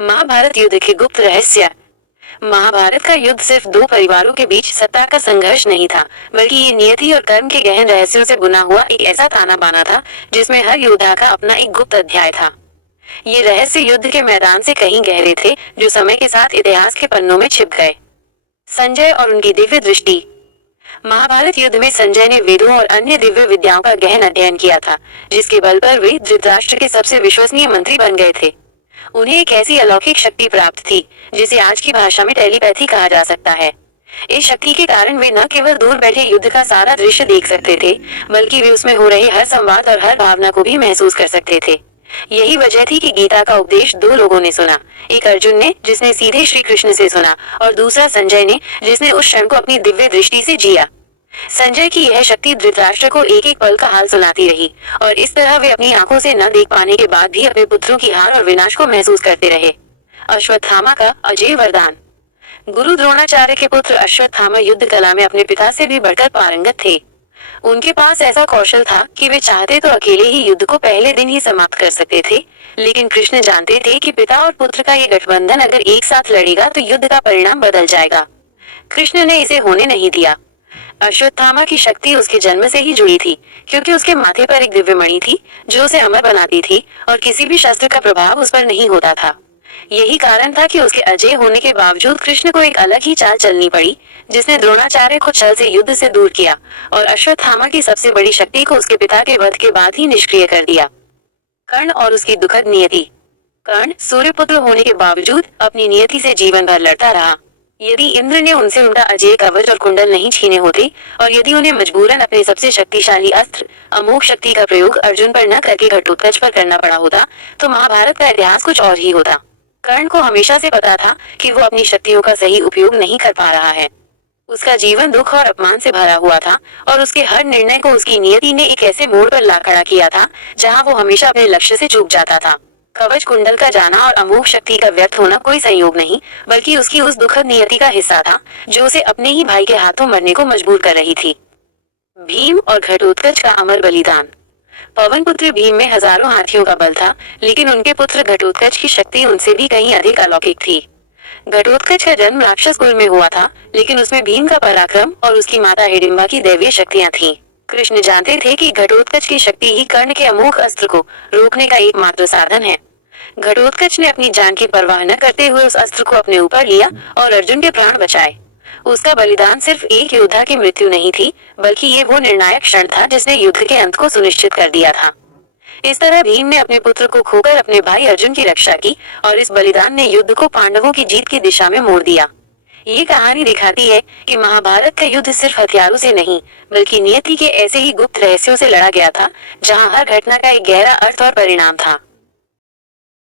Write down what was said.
महाभारत युद्ध के गुप्त रहस्य। महाभारत का युद्ध सिर्फ दो परिवारों के बीच सत्ता का संघर्ष नहीं था, बल्कि ये नियति और कर्म के गहन रहस्यों से बुना हुआ एक ऐसा ताना बाना था जिसमें हर योद्धा का अपना एक गुप्त अध्याय था। ये रहस्य युद्ध के मैदान से कहीं गहरे थे, जो समय के साथ इतिहास के पन्नों में छिप गए। संजय और उनकी दिव्य दृष्टि। महाभारत युद्ध में संजय ने वेदों और अन्य दिव्य विद्याओं का गहन अध्ययन किया था, जिसके बल पर वे धृतराष्ट्र के सबसे विश्वसनीय मंत्री बन गए थे। उन्हें एक ऐसी अलौकिक शक्ति प्राप्त थी जिसे आज की भाषा में टेलीपैथी कहा जा सकता है। इस शक्ति के कारण वे न केवल दूर बैठे युद्ध का सारा दृश्य देख सकते थे, बल्कि वे उसमें हो रहे हर संवाद और हर भावना को भी महसूस कर सकते थे। यही वजह थी कि गीता का उपदेश दो लोगों ने सुना, एक अर्जुन ने जिसने सीधे श्री कृष्ण से सुना, और दूसरा संजय ने जिसने उस क्षण को अपनी दिव्य दृष्टि से जिया। संजय की यह शक्ति धृतराष्ट्र को एक एक पल का हाल सुनाती रही, और इस तरह वे अपनी आंखों से न देख पाने के बाद भी अपने पुत्रों की हार और विनाश को महसूस करते रहे। अश्वत्थामा का अजय वरदान। गुरु द्रोणाचार्य के पुत्र अश्वत्थामा युद्ध कला में अपने पिता से भी बढ़कर पारंगत थे। उनके पास ऐसा कौशल था कि वे चाहते तो अकेले ही युद्ध को पहले दिन ही समाप्त कर सकते थे, लेकिन कृष्ण जानते थे कि पिता और पुत्र का ये गठबंधन अगर एक साथ लड़ेगा तो युद्ध का परिणाम बदल जाएगा। कृष्ण ने इसे होने नहीं दिया। अश्वत्थामा की शक्ति उसके जन्म से ही जुड़ी थी, क्योंकि उसके माथे पर एक दिव्य मणि थी जो उसे अमर बनाती थी, और किसी भी शस्त्र का प्रभाव उस पर नहीं होता था। यही कारण था कि उसके अजय होने के बावजूद कृष्ण को एक अलग ही चाल चलनी पड़ी, जिसने द्रोणाचार्य को छल से युद्ध से दूर किया और अश्वत्थामा की सबसे बड़ी शक्ति को उसके पिता के वध के बाद ही निष्क्रिय कर दिया। कर्ण और उसकी दुखद नियति। कर्ण सूर्यपुत्र होने के बावजूद अपनी नियति से जीवन भर लड़ता रहा। यदि इंद्र ने उनसे उनका अजय कवच और कुंडल नहीं छीने होते, और यदि उन्हें मजबूरन अपने सबसे शक्तिशाली अस्त्र अमोघ शक्ति का प्रयोग अर्जुन पर न करके घटोत्कच पर करना पड़ा होता, तो महाभारत का इतिहास कुछ और ही होता। कर्ण को हमेशा से पता था कि वो अपनी शक्तियों का सही उपयोग नहीं कर पा रहा है। उसका जीवन दुख और अपमान से भरा हुआ था, और उसके हर निर्णय को उसकी नियति ने एक ऐसे मोड़ पर ला खड़ा किया था जहाँ वो हमेशा अपने लक्ष्य से चूक जाता था। कवच कुंडल का जाना और अमोघ शक्ति का व्यर्थ होना कोई संयोग नहीं, बल्कि उसकी उस दुखद नियति का हिस्सा था जो उसे अपने ही भाई के हाथों मरने को मजबूर कर रही थी। भीम और घटोत्कच का अमर बलिदान। पवन पुत्र भीम में हजारों हाथियों का बल था, लेकिन उनके पुत्र घटोत्कच की शक्ति उनसे भी कहीं अधिक अलौकिक थी। घटोत्कच का जन्म राक्षस कुल में हुआ था, लेकिन उसमें भीम का पराक्रम और उसकी माता हिडिंबा की दैवीय शक्तियां थीं। कृष्ण जानते थे कि घटोत्कच की शक्ति ही कर्ण के अमोघ अस्त्र को रोकने का एकमात्र साधन है। घटोत्कच ने अपनी जान की परवाह न करते हुए उस अस्त्र को अपने ऊपर लिया और अर्जुन के प्राण बचाए। उसका बलिदान सिर्फ एक योद्धा की मृत्यु नहीं थी, बल्कि ये वो निर्णायक क्षण था जिसने युद्ध के अंत को सुनिश्चित कर दिया था। इस तरह भीम ने अपने पुत्र को खोकर अपने भाई अर्जुन की रक्षा की, और इस बलिदान ने युद्ध को पांडवों की जीत की दिशा में मोड़ दिया। ये कहानी दिखाती है कि महाभारत का युद्ध सिर्फ हथियारों से नहीं, बल्कि नियति के ऐसे ही गुप्त रहस्यों से लड़ा गया था, जहाँ हर घटना का एक गहरा अर्थ और परिणाम था।